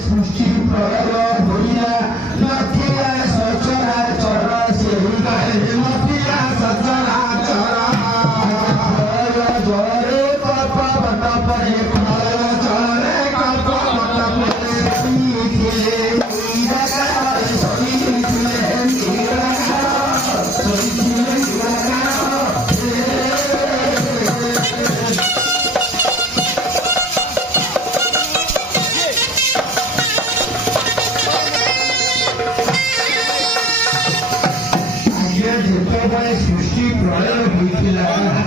ସୃଷ୍ଟି ପ୍ରଳୟ ହୋଇଲା ନଥିଲା ସଚରାଚର ସେହି କାଳେ ନଥିଲା ସଚରାଚର ଜଳରେ କଳ୍ପବଟ ପରେ ପ୍ରଳୟ ଜଳରେ କଳ୍ପବଟ ପରେ ଶୋଇଥିଲେ ନିରାକାର ଶୋଇଥିଲେ ନିରାକାର ଶୋଇଥିଲେ ନିରାକାର ଯେତେବେଳେ ସୃଷ୍ଟି ପ୍ରଳୟ ହୋଇଥିଲା